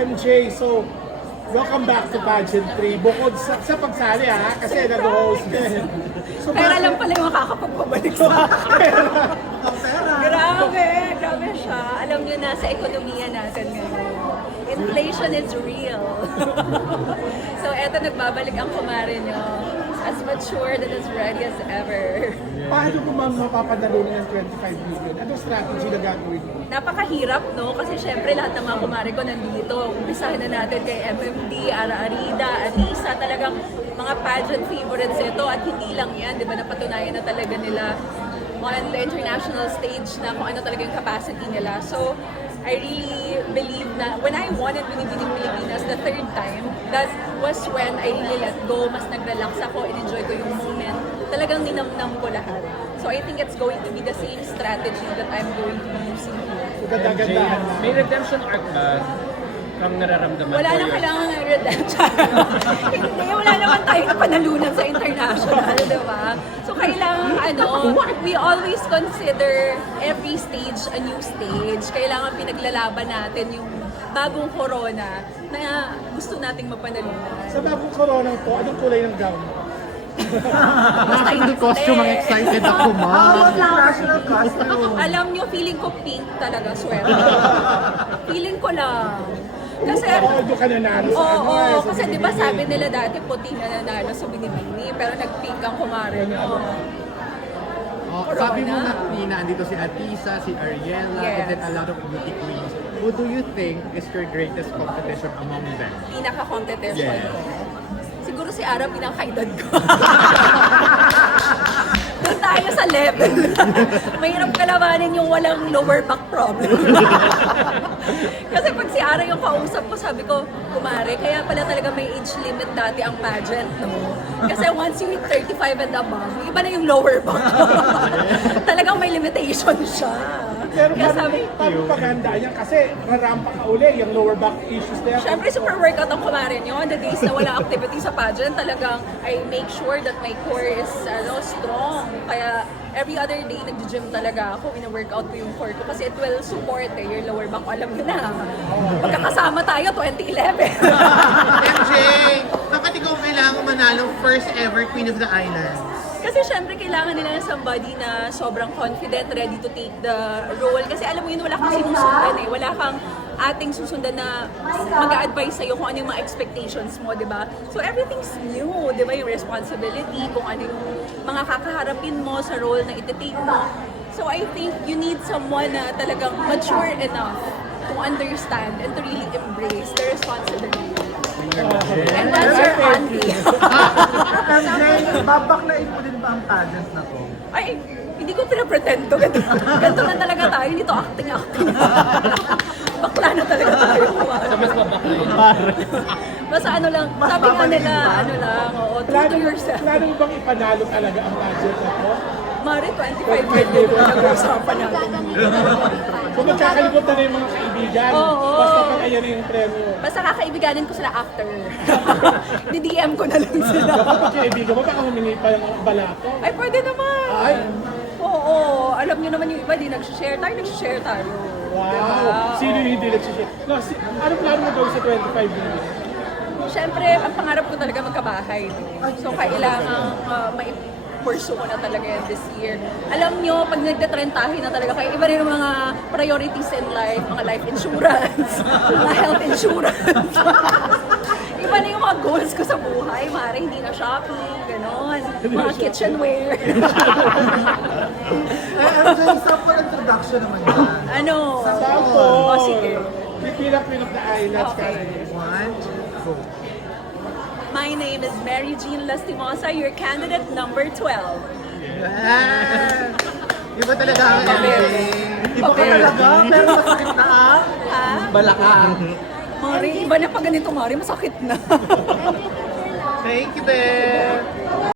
MJ, so welcome back to pageantry. Bukod sa pagsali ha, kasi nag-host din. So, Pera lang pala yung makakapagpabalik sa Grabe siya. Alam niyo na sa ekonomiya natin ngayon. Inflation is real. So eto nagbabalik ang kumare niyo. As matured and as ready as ever. Paano ko mapapadalunan ng 25 million? Anong strategy na gagawin mo? Napakahirap, no? Kasi syempre lahat ng mga kumare ko nandito. Umpisahan na natin kay MMD, Ara Arida, Anisa, talagang mga pageant favorites ito. At hindi lang yan, di ba? Napatunayan na talaga nila on the international stage na kung ano talaga yung capacity nila. So, I really believe na when I won at Binibining Pilipinas the third time, that was when I really let go, mas nag-relax ako, in-enjoy ko yung moment. Talagang ninamnam ko lahat. So I think it's going to be the same strategy that I'm going to be using here. So, ganda-gandahan na. May redemption arc ba kang nararamdaman? Wala na kailangan ng redemption. Hindi, wala naman tayong panalunan sa international, di ba? So kailangan, we always consider every stage a new stage. Kailangan pinaglalaban natin yung bagong corona na gusto nating mapanalunan. Sa bagong corona to, anong kulay ng gown? National costume, ang excited ako, ma'am. National costume. Alam nyo, feeling ko pink talaga, swear. Feeling ko lang. Kasi, Doon ka nanalo sa oo, sa kasi di ba Binibini. sabi nila dati puti na nanalo sa Binibini, pero nag-pink ang kumare nyo. Oh, sabi mo na Nina, andito si Atisa, si Ariela, Yes. and then a lot of beauty queens. Who do you think is your greatest competition among them? Pinaka-competition Yes. ko. Siguro si Ara pinaka-edad ko. Doon tayo sa level. Mahirap kalabanin yung walang lower back problem. Kasi pag si Ara yung kausap ko, sabi ko, kumare, kaya pala talaga may age limit dati ang pageant, no? Kasi once you hit 35 and above, iba na yung lower back. Talagang may limitation siya. Pero Kaya sabi, paano paghandaan yan? Kasi rarampa ka uli, yung lower back issues na yan. syempre super workout ang kumare nyo. On the days na wala activity sa pageant, talagang I make sure that my core is strong. Kaya every other day nag-gym talaga ako, ina-workout ko yung core ko kasi it will support your lower back. Alam nyo na. Magkakasama tayo 2011. MJ, bakit ikaw kailangan manalo first ever Queen of the Islands? Kasi syempre kailangan nila ng somebody na sobrang confident, ready to take the role. Kasi alam mo yun, wala kang sinusundan eh. Wala kang ating susundan na mag-a-advise sa'yo kung ano yung mga expectations mo, di ba? So everything's new, di ba? Yung responsibility, kung ano yung mga kakaharapin mo sa role na iti-take mo. So I think you need someone na talagang mature enough to understand and to really embrace the responsibility. And that's your auntie. MJ, babaklain mo din ba ang pageant na to? Ay, hindi ko pinapretend to. Ganito na talaga tayo. Hindi to acting-acting. Bakla na talaga tayo. So mas mabakla Basta ano lang, sabi nga nila, ano lang, oo, true to yourself. Plano mo bang ipanalo talaga ang pageant na to? Mari, 25 million yung nag-uusapan natin. Kung magkakalimutan na yung mga kaibigan, Oo. basta pag ayan yung premyo. Basta kakaibiganin ko sila after. Di-DM ko na lang sila. Kapag kaibigan mo, baka humingi pa ng balato. Ay, pwede naman. Ay. Oo, alam nyo naman yung iba, di nag-share tayo, nag-share tayo. Wow! Sino yung hindi nagsishare? No, ano plano mo gawin sa 25 million? Siyempre, ang pangarap ko talaga magkabahay. So, kailangan pursue ko na talaga yan this year. Alam nyo, pag nagtatrentahin na talaga kayo, iba rin yung mga priorities in life, mga life insurance, mga health insurance. Iba na yung mga goals ko sa buhay. Maaaring hindi na shopping, gano'n. Mga kitchenware. MJ, sample introduction naman yan. Ano? Sample! O, sige. Pipila Queen of the Islands ka. Okay. 1, 2, go. My name is Mary Jean Lastimosa, your candidate number 12. Yan! Iba talaga ang MJ. Iba ka Okay. talaga, pero masakit na ang Ha? balakang. Mari, iba na pag ganito, Mari, masakit na. Thank you, Ben.